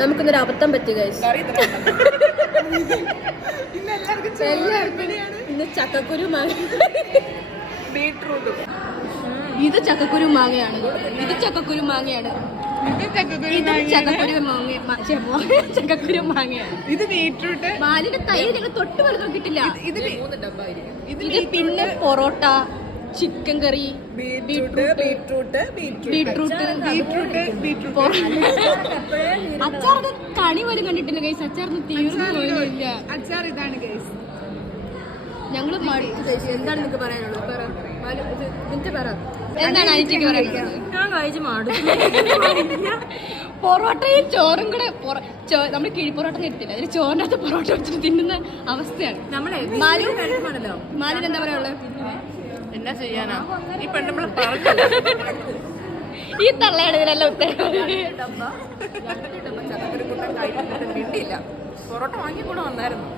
നമുക്കിന്നൊരു അബദ്ധം പറ്റി ഗൈസ്. ഇന്ന് ചക്കക്കുരു മാങ്ങ, ഇത് ചക്കക്കുരു മാങ്ങയാണ്, ഇത് ചക്കക്കുരു മാങ്ങയാണ്, ചക്കക്കുരു മാങ്ങയാണ്, ഇത് ബീട്രൂട്ട്. മാലിന്റെ തൈ ഞങ്ങൾ തൊട്ട് പോലെ നോക്കിയിട്ടില്ല. ഇത് പിന്നെ പൊറോട്ട, ചിക്കൻ കറി, അച്ചാറിന്റെ കണി പോലും കണ്ടിട്ടില്ല ഗൈസ്. അച്ചാറിന് തീർന്നില്ല. അച്ചാർ ഇതാണ് ഗൈസ്. ഞങ്ങള് എന്താണ് നിനക്ക് പറയാനുള്ളത്? എന്താണ് അനിച്ചയ്ക്ക് പറയാനുള്ളത്? ഞാൻ കഴിച്ച് മാടും. പൊറോട്ടയും ചോറും കൂടെ നമ്മള് കിഴിപ്പൊറോട്ട എടുത്തില്ല, അതിന് ചോറിനകത്ത് പൊറോട്ട വെച്ചിട്ട് തിന്നുന്ന അവസ്ഥയാണ്. മാലിന് എന്താ പറയാനുള്ളത്? എന്നാ ചെയ്യാനാ ഈ പെണ്ണുമ്പോൾ ഈ തള്ളയാണ് ഇതിനെല്ലാം ഉത്തരവ്. പൊറോട്ട വാങ്ങിക്കൂടെ വന്നായിരുന്നു.